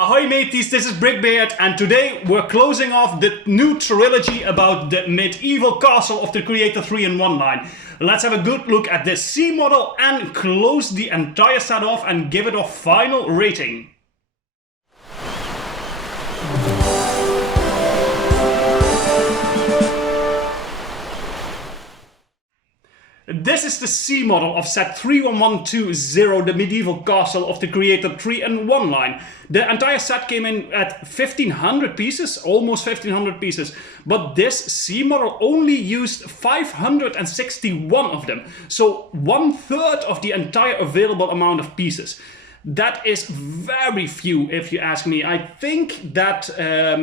Ahoy mateys, this is BrickBeard, and today we're closing off the new trilogy about the medieval castle of the Creator 3-in-1 line. Let's have a good look at this C model and close the entire set off and give it a final rating. This is the C model of set 31120, the medieval castle of the Creator 3-in-1 line. The entire set came in at 1500 pieces, almost 1500 pieces, but this C model only used 561 of them, so 1/3 of the entire available amount of pieces. That is very few, if you ask me. I think that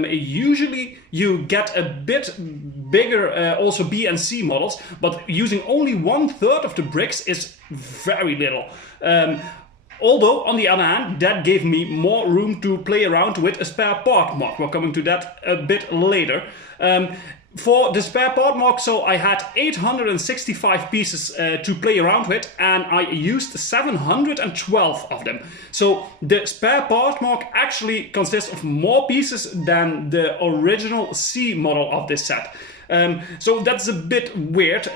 usually you get a bit bigger also B and C models, but using only 1/3 of the bricks is very little. Although, on the other hand, that gave me more room to play around with a spare part mod. We're coming to that a bit later. For the spare part mark, so I had 865 pieces to play around with, and I used 712 of them. So the spare part mark actually consists of more pieces than the original C model of this set. So that's a bit weird.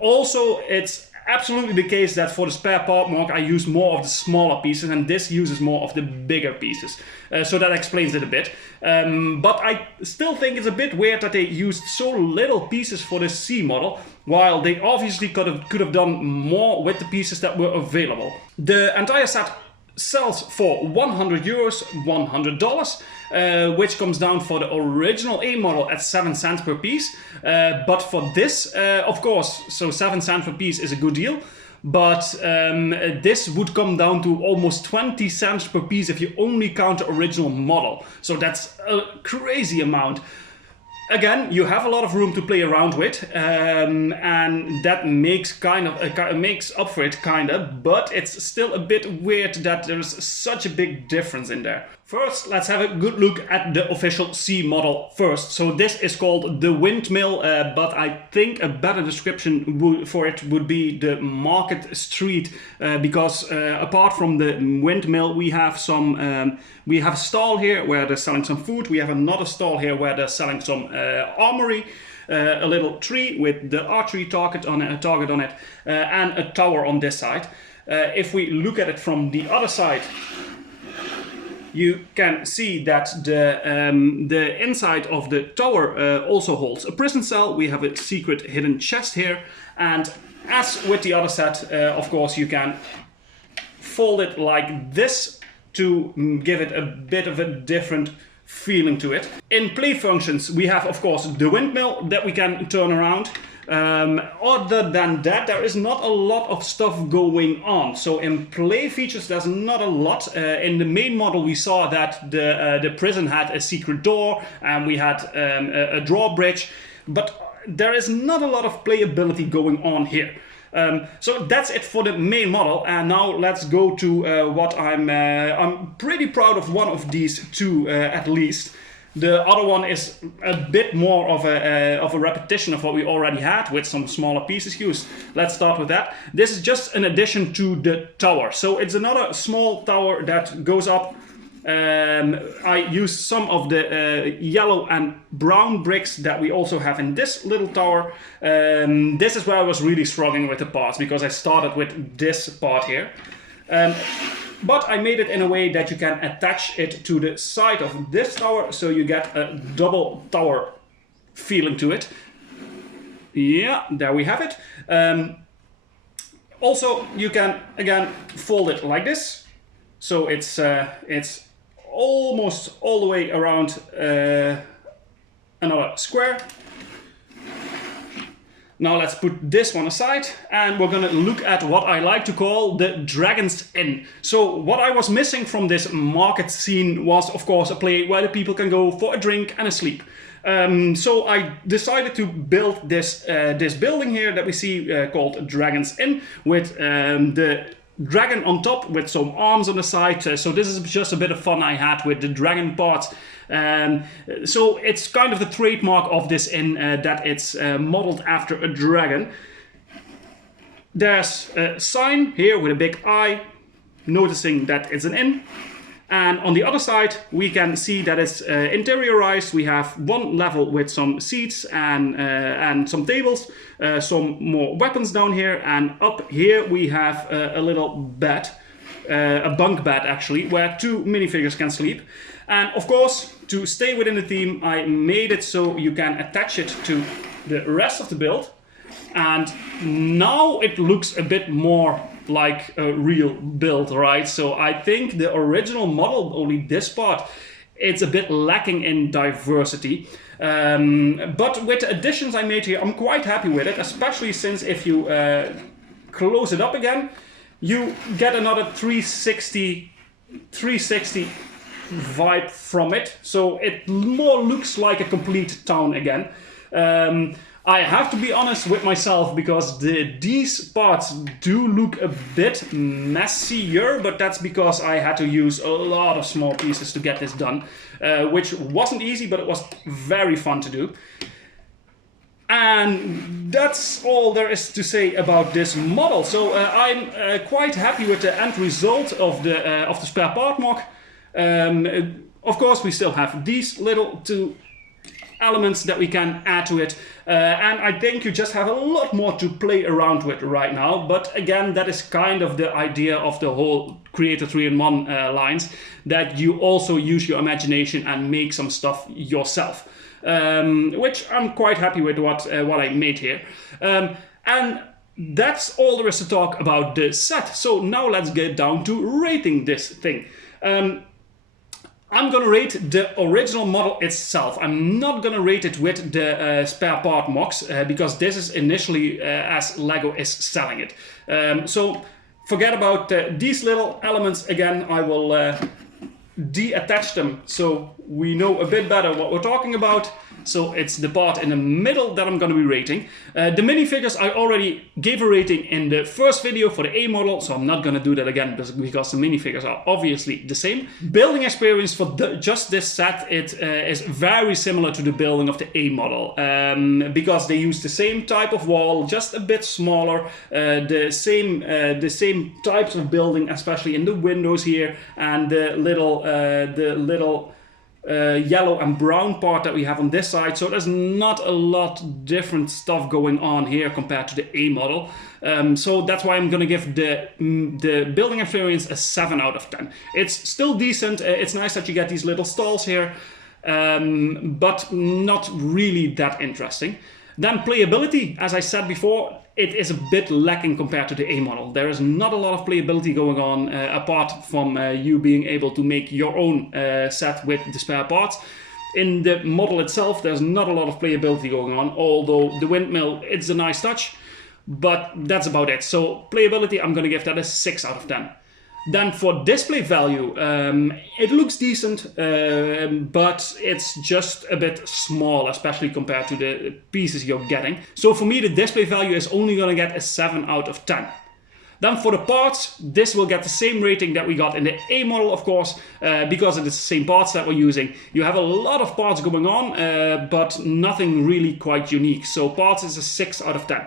Also, it's absolutely the case that for the spare part mark I use more of the smaller pieces, and this uses more of the bigger pieces. So that explains it a bit. But I still think it's a bit weird that they used so little pieces for the C model, while they obviously could have done more with the pieces that were available. The entire set sells for €100, $100, which comes down for the original A model at 7 cents per piece. But for this, of course, so 7 cents per piece is a good deal. But this would come down to almost 20 cents per piece if you only count the original model. So that's a crazy amount. Again, you have a lot of room to play around with, and that makes makes up for it, but it's still a bit weird that there's such a big difference in there. First, let's have a good look at the official C model first. So this is called the windmill, but I think a better description for it would be the market street, because apart from the windmill, we have a stall here where they're selling some food. We have another stall here where they're selling some armory. A little tree with the archery target on it, and a tower on this side. If we look at it from the other side, you can see that the inside of the tower also holds a prison cell. We have a secret hidden chest here, and as with the other set, of course, you can fold it like this to give it a bit of a different feeling to it. In play functions, we have, of course, the windmill that we can turn around. Other than that, there is not a lot of stuff going on. So in play features, there's not a lot. In the main model, we saw that the prison had a secret door, and we had a drawbridge, but there is not a lot of playability going on here. So that's it for the main model, and now let's go to what I'm pretty proud of. One of these two at least. The other one is a bit more of a repetition of what we already had, with some smaller pieces used. Let's start with that. This is just an addition to the tower. So it's another small tower that goes up. I used some of the yellow and brown bricks that we also have in this little tower. This is where I was really struggling with the parts, because I started with this part here. But I made it in a way that you can attach it to the side of this tower, so you get a double tower feeling to it. Yeah, there we have it. Also, you can, again, fold it like this. So it's almost all the way around another square. Now let's put this one aside, and we're gonna look at what I like to call the Dragon's Inn. So what I was missing from this market scene was, of course, a place where the people can go for a drink and a sleep. So I decided to build this building here that we see called Dragon's Inn, with the dragon on top with some arms on the side. So this is just a bit of fun I had with the dragon parts. So it's kind of the trademark of this inn, that it's modeled after a dragon. There's a sign here with a big eye, noticing that it's an inn. And on the other side, we can see that it's interiorized. We have one level with some seats and some tables, some more weapons down here, and up here we have a little bed, a bunk bed actually, where 2 minifigures can sleep. And of course, to stay within the theme, I made it so you can attach it to the rest of the build. And now it looks a bit more like a real build, right? So I think the original model, only this part, it's a bit lacking in diversity. But with the additions I made here, I'm quite happy with it, especially since if you close it up again, you get another 360 vibe from it. So it more looks like a complete town again. I have to be honest with myself, because these parts do look a bit messier, but that's because I had to use a lot of small pieces to get this done, which wasn't easy, but it was very fun to do. And that's all there is to say about this model. So I'm quite happy with the end result of the spare part mock. Of course, we still have these little 2 elements that we can add to it, and I think you just have a lot more to play around with right now. But again, that is kind of the idea of the whole Creator 3-in-1 lines, that you also use your imagination and make some stuff yourself, which I'm quite happy with what I made here. And that's all there is to talk about the set. So now let's get down to rating this thing. I'm gonna rate the original model itself. I'm not gonna rate it with the spare part mocks, because this is initially as LEGO is selling it. So forget about these little elements again. I will de-attach them so we know a bit better what we're talking about. So it's the part in the middle that I'm going to be rating. The minifigures I already gave a rating in the first video for the A model, so I'm not going to do that again because the minifigures are obviously the same. Building experience for just this set, it is very similar to the building of the A model, because they use the same type of wall, just a bit smaller, the same types of building, especially in the windows here, and the little yellow and brown part that we have on this side. So there's not a lot different stuff going on here compared to the A model. So that's why I'm gonna give the building experience a 7 out of 10. It's still decent. It's nice that you get these little stalls here, but not really that interesting. Then playability, as I said before, it is a bit lacking compared to the A model. There is not a lot of playability going on, apart from you being able to make your own set with the spare parts. In the model itself, there's not a lot of playability going on, although the windmill, it's a nice touch, but that's about it. So playability, I'm gonna give that a 6 out of 10. Then for display value, it looks decent, but it's just a bit small, especially compared to the pieces you're getting. So for me, the display value is only gonna get a 7 out of 10. Then for the parts, this will get the same rating that we got in the A model, of course, because it is the same parts that we're using. You have a lot of parts going on, but nothing really quite unique. So parts is a 6 out of 10.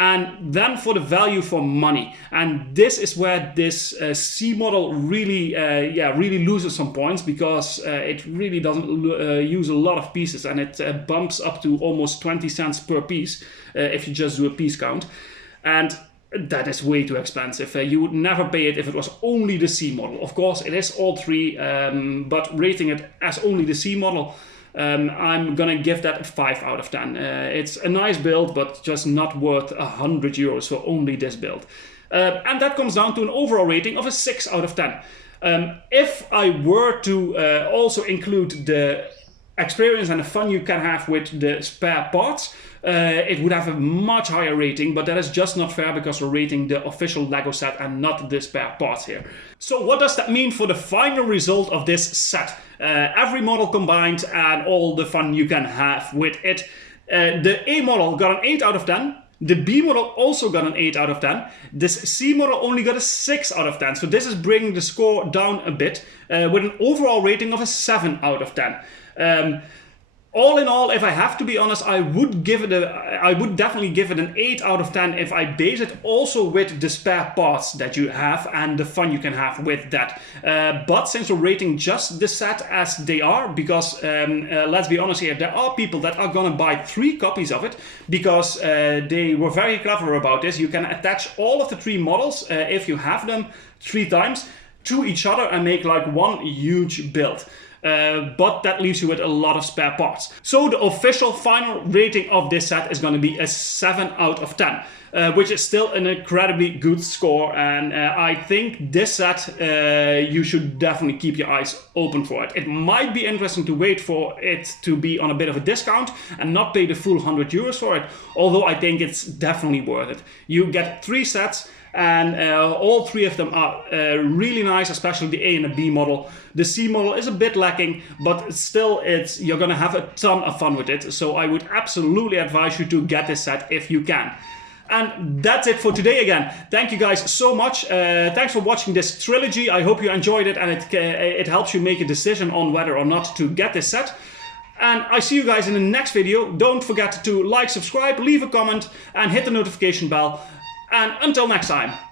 And then for the value for money, and this is where this C model really, really loses some points, because it really doesn't use a lot of pieces, and it bumps up to almost 20 cents per piece if you just do a piece count. And that is way too expensive. You would never pay it if it was only the C model. Of course, it is all three, but rating it as only the C model, I'm gonna give that a 5 out of 10. It's a nice build, but just not worth €100 for only this build. And that comes down to an overall rating of a 6 out of 10. If I were to also include the experience and the fun you can have with the spare parts, it would have a much higher rating, but that is just not fair because we're rating the official LEGO set and not the spare parts here. So what does that mean for the final result of this set? Every model combined and all the fun you can have with it. The A model got an 8 out of 10. The B model also got an 8 out of 10. This C model only got a 6 out of 10. So this is bringing the score down a bit with an overall rating of a 7 out of 10. All in all, if I have to be honest, I would definitely give it an 8 out of 10 if I base it also with the spare parts that you have and the fun you can have with that. But since we're rating just the set as they are, because let's be honest here, there are people that are gonna buy 3 copies of it because they were very clever about this. You can attach all of the 3 models if you have them 3 times to each other and make like one huge build. But that leaves you with a lot of spare parts. So the official final rating of this set is going to be a 7 out of 10, which is still an incredibly good score, and I think this set you should definitely keep your eyes open for it. It might be interesting to wait for it to be on a bit of a discount and not pay the full €100 for it, although I think it's definitely worth it. You get 3 sets, and all 3 of them are really nice, especially the A and the B model. The C model is a bit lacking, but still you're gonna have a ton of fun with it, so I would absolutely advise you to get this set if you can. And that's it for today again. Thank you guys so much. Thanks for watching this trilogy. I hope you enjoyed it and it helps you make a decision on whether or not to get this set. And I see you guys in the next video. Don't forget to like, subscribe, leave a comment and hit the notification bell. And until next time.